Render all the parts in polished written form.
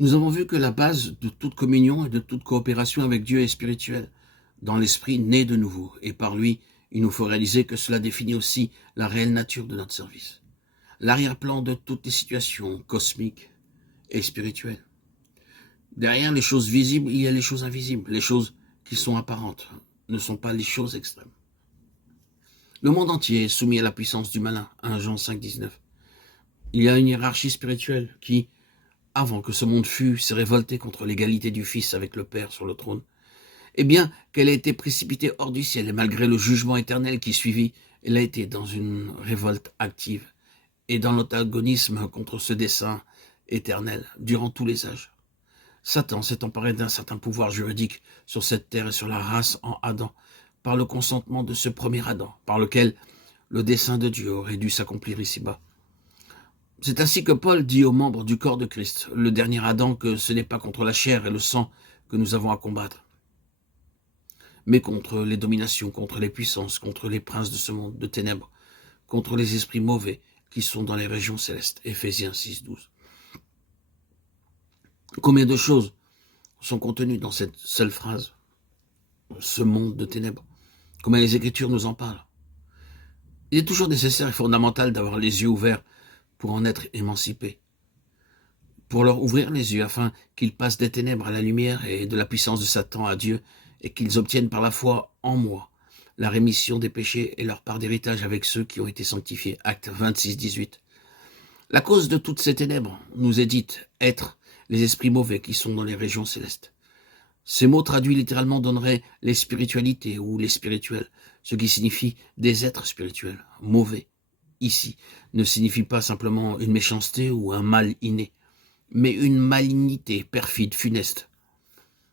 Nous avons vu que la base de toute communion et de toute coopération avec Dieu est spirituelle, dans l'esprit né de nouveau, et par lui, il nous faut réaliser que cela définit aussi la réelle nature de notre service. L'arrière-plan de toutes les situations cosmiques et spirituelles. Derrière les choses visibles, il y a les choses invisibles. Les choses qui sont apparentes ne sont pas les choses extrêmes. Le monde entier est soumis à la puissance du malin, 1 Jean 5, 19. Il y a une hiérarchie spirituelle qui, avant que ce monde fût, s'est révoltée contre l'égalité du Fils avec le Père sur le trône. Et bien qu'elle ait été précipitée hors du ciel, et malgré le jugement éternel qui suivit, elle a été dans une révolte active et dans l'antagonisme contre ce dessein éternel durant tous les âges. Satan s'est emparé d'un certain pouvoir juridique sur cette terre et sur la race en Adam, par le consentement de ce premier Adam, par lequel le dessein de Dieu aurait dû s'accomplir ici-bas. C'est ainsi que Paul dit aux membres du corps de Christ, le dernier Adam, que ce n'est pas contre la chair et le sang que nous avons à combattre, mais contre les dominations, contre les puissances, contre les princes de ce monde de ténèbres, contre les esprits mauvais qui sont dans les régions célestes. Éphésiens 6, 12. Combien de choses sont contenues dans cette seule phrase, ce monde de ténèbres? Combien les Écritures nous en parlent? Il est toujours nécessaire et fondamental d'avoir les yeux ouverts pour en être émancipés, pour leur ouvrir les yeux afin qu'ils passent des ténèbres à la lumière et de la puissance de Satan à Dieu, et qu'ils obtiennent par la foi en moi la rémission des péchés et leur part d'héritage avec ceux qui ont été sanctifiés. Actes 26, 18. La cause de toutes ces ténèbres nous est dite être les esprits mauvais qui sont dans les régions célestes. Ces mots traduits littéralement donneraient les spiritualités ou les spirituels, ce qui signifie des êtres spirituels. Mauvais, ici, ne signifie pas simplement une méchanceté ou un mal inné, mais une malignité perfide, funeste.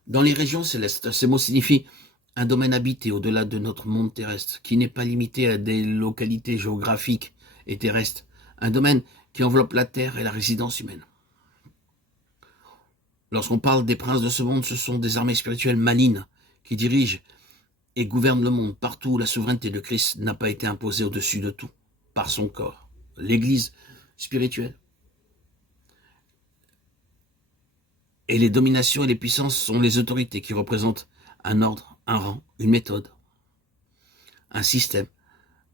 Dans les régions célestes, ces mots signifient un domaine habité au-delà de notre monde terrestre, qui n'est pas limité à des localités géographiques et terrestres, un domaine qui enveloppe la terre et la résidence humaine. Lorsqu'on parle des princes de ce monde, ce sont des armées spirituelles malignes qui dirigent et gouvernent le monde partout où la souveraineté de Christ n'a pas été imposée au-dessus de tout, par son corps, l'Église spirituelle. Et les dominations et les puissances sont les autorités qui représentent un ordre, un rang, une méthode, un système.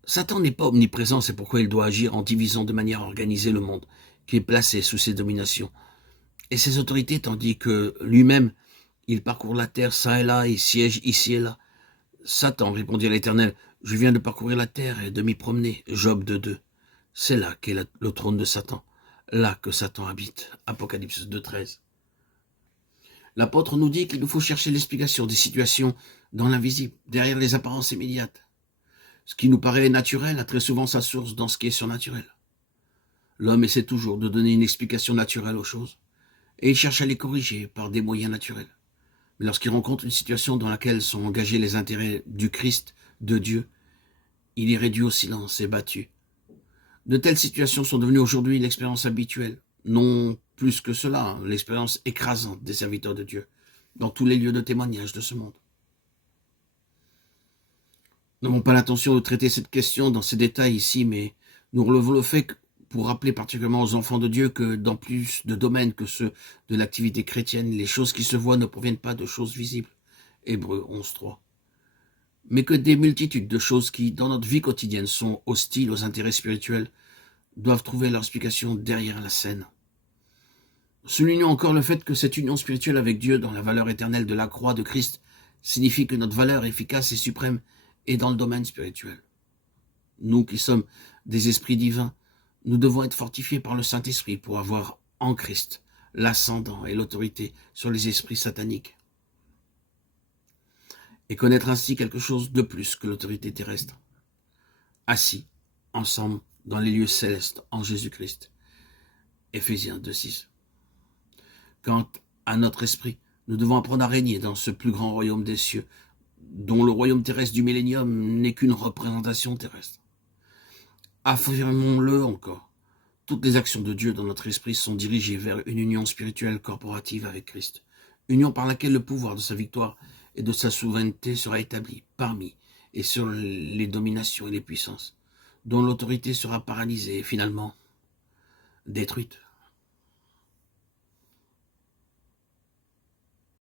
Satan n'est pas omniprésent, c'est pourquoi il doit agir en divisant de manière organisée le monde, qui est placé sous ses dominations et ses autorités, tandis que lui-même, il parcourt la terre ça et là, il siège ici et là. Satan, répondit à l'Éternel, je viens de parcourir la terre et de m'y promener. Job 2.2. C'est là qu'est le trône de Satan, là que Satan habite. Apocalypse 2.13. L'apôtre nous dit qu'il nous faut chercher l'explication des situations dans l'invisible, derrière les apparences immédiates. Ce qui nous paraît naturel a très souvent sa source dans ce qui est surnaturel. L'homme essaie toujours de donner une explication naturelle aux choses, et il cherche à les corriger par des moyens naturels. Mais lorsqu'il rencontre une situation dans laquelle sont engagés les intérêts du Christ, de Dieu, il est réduit au silence et battu. De telles situations sont devenues aujourd'hui l'expérience habituelle, non plus que cela, l'expérience écrasante des serviteurs de Dieu, dans tous les lieux de témoignage de ce monde. Nous n'avons pas l'intention de traiter cette question dans ses détails ici, mais nous relevons le fait pour rappeler particulièrement aux enfants de Dieu que dans plus de domaines que ceux de l'activité chrétienne, les choses qui se voient ne proviennent pas de choses visibles. Hébreux 11.3. Mais que des multitudes de choses qui, dans notre vie quotidienne, sont hostiles aux intérêts spirituels, doivent trouver leur explication derrière la scène. Soulignons encore le fait que cette union spirituelle avec Dieu dans la valeur éternelle de la croix de Christ signifie que notre valeur efficace et suprême est dans le domaine spirituel. Nous qui sommes des esprits divins, nous devons être fortifiés par le Saint-Esprit pour avoir en Christ l'ascendant et l'autorité sur les esprits sataniques et connaître ainsi quelque chose de plus que l'autorité terrestre. Assis ensemble dans les lieux célestes en Jésus-Christ. Éphésiens 2.6. Quant à notre esprit, nous devons apprendre à régner dans ce plus grand royaume des cieux, dont le royaume terrestre du millénium n'est qu'une représentation terrestre. Affirmons-le encore. Toutes les actions de Dieu dans notre esprit sont dirigées vers une union spirituelle corporative avec Christ, union par laquelle le pouvoir de sa victoire et de sa souveraineté sera établi parmi et sur les dominations et les puissances, dont l'autorité sera paralysée et finalement détruite.